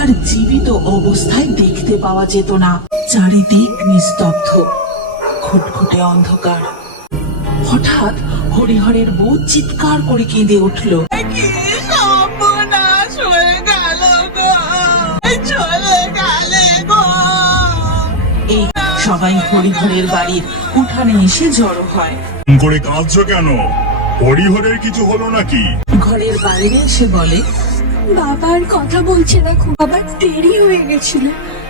আর জীবিত অবস্থায় দেখতে পাওয়া যেত না। চারিদিক নিস্তব্ধ, খুটখুটে অন্ধকার। হঠাৎ হরিহরের বউ চিৎকার করে কেঁদে উঠল, কি সর্বনাশ হয়ে গেল গো, চলে গেলে গো। এই সবাই হরিহরের বাড়ির উঠানে এসে জড়ো হয়। করে কাঁদছো কেন? হরিহরের কিছু হলো নাকি? ঘরের বাইরে এসে বলে, বাবার কথা বলছে না, বাবার দেরি হয়ে গেছিল।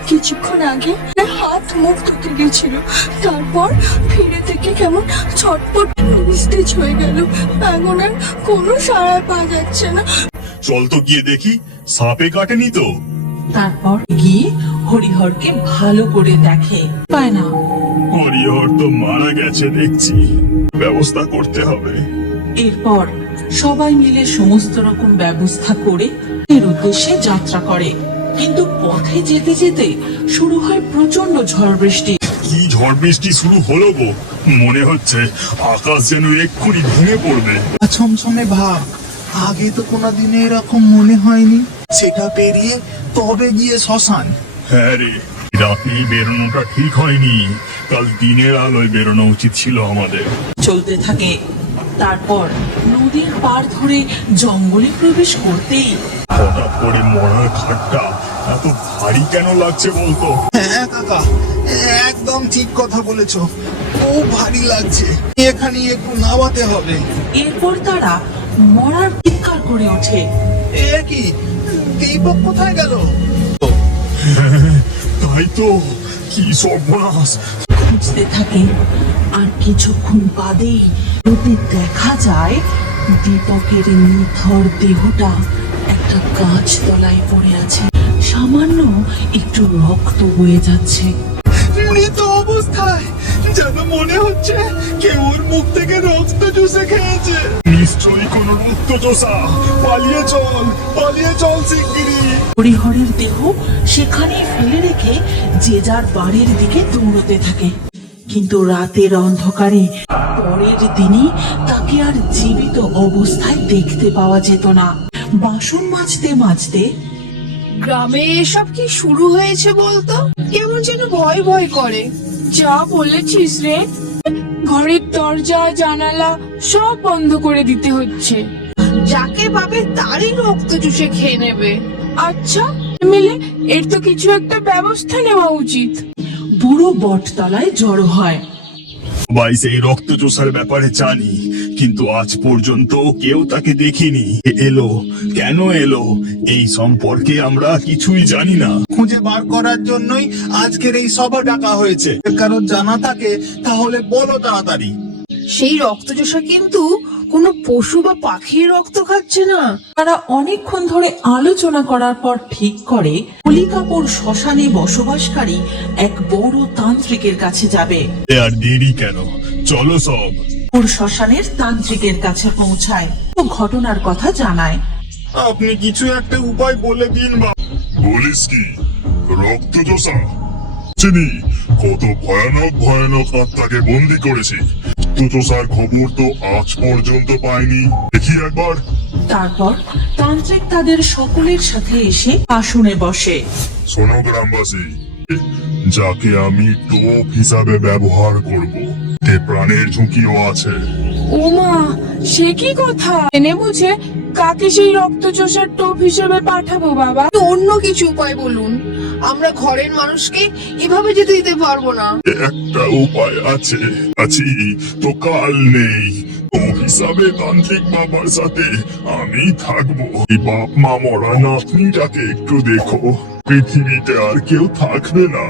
কিছুক্ষণ আগে হাত মুখ ধুতে গেছিল, তারপর ফিরে থেকে কেমন ছটপট নিস্তেজ হয়ে গেল। এখন আর কোনো সাড়া পাওয়া যাচ্ছে না। চল তো গিয়ে দেখি, সাপে কাটেনি তো। তারপর গিয়ে হরিহরকে ভালো করে দেখে, পায় না। হরিহর তো মারা গেছে দেখছি, ব্যবস্থা করতে হবে। এরপর সবাই মিলে সমস্ত রকম ব্যবস্থা করে এর উদ্দেশ্যে যাত্রা করে। কিন্তু পথে যেতে যেতে শুরু হয় প্রচন্ড ঝড় বৃষ্টি। কি ঝড় বৃষ্টি শুরু হলো গো, মনে হচ্ছে আকাশ যেন এক্ষুনি ভেঙে পড়বে। ছমছমে ভাব, আগে তো কোনোদিন এরকম মনে হয়নি। সেটা পেরিয়ে তবে গিয়ে শ্মশান। হ্যাঁ রে, রাতেই বেরোনোটা ঠিক হয়নি, কাল দিনের আলোয় বেরোনো উচিত ছিল আমাদের। চলতে থাকে। তারপর নদীর পার ধরে জঙ্গলে প্রবেশ করতেই হঠাৎ করে মরার ঘাটটা এত ভারী কেন লাগছে বলতো? হ্যাঁ কাকা, একদম ঠিক কথা বলেছো, খুব ভারী লাগছে। এখানে একটু নামাতে হবে। এরপর তারা মরার চিৎকার করে ওঠে। এ কি, দীপক কোথায় গেল? তাই তো, কি সর্বনাশ। খুঁজতে থাকে। আর কিছুক্ষণ বাদেই নদীতে দেখা যায় দীপকের নিথর দেহটা একটা গাছ তলায় পড়ে আছে। সামান্য একটু রক্ত বয়ে যাচ্ছে। মৃত অবস্থায়, যেন মনে হচ্ছে কেউ ওর মুখ থেকে রক্ত চুষে খেয়েছে। নিশ্চয়ই কোনো রক্তচোষা। পালিয়ে চল, পালিয়ে চল শিগগিরি। হরিহরের দেহ সেখানেই ফেলে রেখে যে যার বাড়ির দিকে দৌড়তে থাকে। কিন্তু রাতের অন্ধকারে পরের দিনই তাকে আর জীবিত অবস্থায় দেখতে পাওয়া যেত না। বাসন মাজতে মাজতে গ্রামে এসব কি শুরু হয়েছে বলতো? কেমন যেন ভয় ভয় করে। যা বলেছিস রে, ঘরের দরজা জানালা সব বন্ধ করে দিতে হচ্ছে। যাকে পাবে তারই রক্ত চুষে খেয়ে নেবে। আচ্ছা মিলে এর তো কিছু একটা ব্যবস্থা নেওয়া উচিত। বুড়ো বটতলায় জড়ো হয়। সবাই সেই রক্তচোষার ব্যাপারে জানি, কিন্তু আজ পর্যন্ত কেউ তাকে দেখিনি। এলো কেন এলো, এই সম্পর্কে আমরা কিছুই জানি না। খুঁজে বার করার জন্যই আজকের এই সভা ডাকা হয়েছে। কারণ জানা থাকে তাহলে বলো তাড়াতাড়ি। সেই রক্তচোষা কিন্তু কোনো পশু বা পাখির রক্ত খাচ্ছে না। তারা অনেকক্ষণ ধরে আলোচনা করার পর ঠিক করে কলিকাপুর শ্মশানে বসবাসকারী এক বড় তান্ত্রিকের কাছে যাবে। আর দেরি কেন, চলো সব। ওর শ্মশানের তান্ত্রিকের কাছে পৌঁছায় ও ঘটনার কথা জানায়। আপনি কিছু একটা উপায় বলে দিন। বলিস কি, রক্তচোষা চিনি, কত ভয়ানক ভয়ানক আত্মাকে বন্দি করেছি। রক্তচোষার খবর তো আজ পর্যন্ত পাইনি, দেখি একবার। তারপর তান্ত্রিক তাদের সকলের সাথে এসে আসনে বসে। শোনো গ্রামবাসী, যাকে আমি টোপ হিসাবে ব্যবহার করব, তে প্রাণের ঝুঁকিও আছে। ওমা, সে কি কথা? এনে বুঝে কাকে সেই রক্তচোষার টোপ হিসেবে পাঠাবো বাবা? অন্য কিছু উপায় বলুন, আমরা ঘরের মানুষকে এভাবে যেতে দিতে পারবো না। একটা উপায় আছে, তো কাল নেই। ও হিসাবে তান্ত্রিক বাবার সাথে আমি থাকবো। এই বাপ মা মরা নাতনিটাকে একটু দেখো, পৃথিবীতে আর কেউ থাকবে না।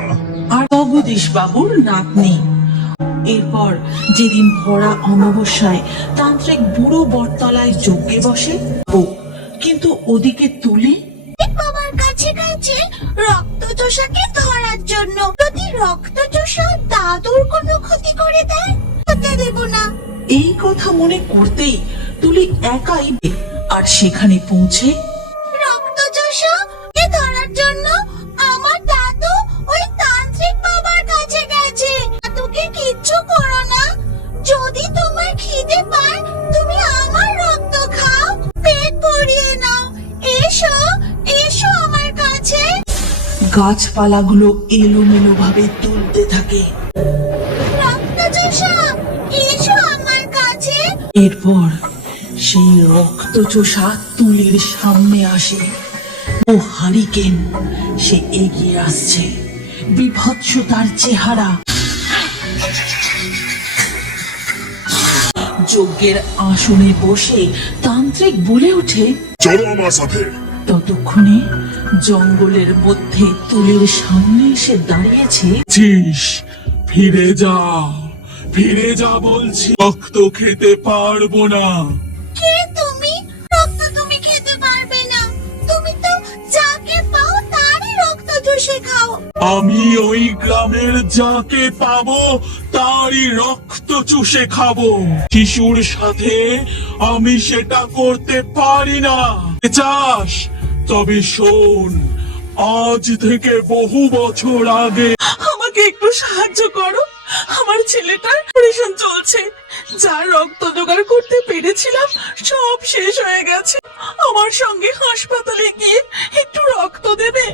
আর জগদীশ বাবুর নাতনি। এরপর যেদিন ভরা অমাবস্যায় তান্ত্রিক বুড়ো বটতলায় যজ্ঞে বসে, কিন্তু ওদিকে তুলি বাবার কাছে কাছে রক্তচোষাকে ধরার জন্য। যদি রক্তচোষা দাদুর কোনো ক্ষতি করে দেয়, হতে দেব না। এই কথা মনে করতেই তুলি একাই আর সেখানে পৌঁছে রক্তচোষা কে ধরার জন্য আমার দাদু ওই তান্ত্রিক বাবার কাছে গেছে। দাদুকে কিচ্ছু করো না। যদি তোমার খিদে পায়, তুমি আমার রক্ত খাও, পেট ভরিয়ে নাও। এসো এসো আমার কাছে। গাছপালাগুলো এলোমেলো ভাবে তুলতে থাকে। রক্তচোষা, এসো আমার কাছে। এরপর সেই রক্তচোষা তুলির সামনে আসে ও হারিকেন সে এগিয়ে আসছে, বিভৎস তার চেহারা। যজ্ঞের আসনে বসে তান্ত্রিক বলে ওঠে, চলো আমার সাথে। ততক্ষণে জঙ্গলের মধ্যে তুলির সামনে এসে দাঁড়িয়েছে। ফিরে যা বলছি, রক্ত খেতে পারবো না। কে তুমি? রক্ত তুমি খেতে পারবে না। তুমি তো যাকে পাও তারই রক্ত চুষে খাও। আমি ওই গ্রামের যাকে পাবো তারই রক্ত চুষে খাবো। শিশুর সাথে আমি সেটা করতে পারি না। চাস? তবে শোন, আজ থেকে বহু বছর আগে আমাকে একটু সাহায্য করো, আমার ছেলেটার অপারেশন চলছে। যা রক্ত জোগাড় করতে পেরেছিলাম সব শেষ হয়ে গেছে। আমার সঙ্গে হাসপাতালে গিয়ে একটু রক্ত দেবে।